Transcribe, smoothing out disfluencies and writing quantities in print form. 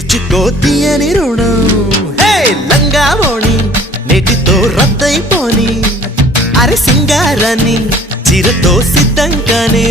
తీర్చుకో తీయని రుణం హే లంగావోణి నేటితో రద్దయిపోని అరే సింగారాన్ని చీరతో సిద్ధంగానే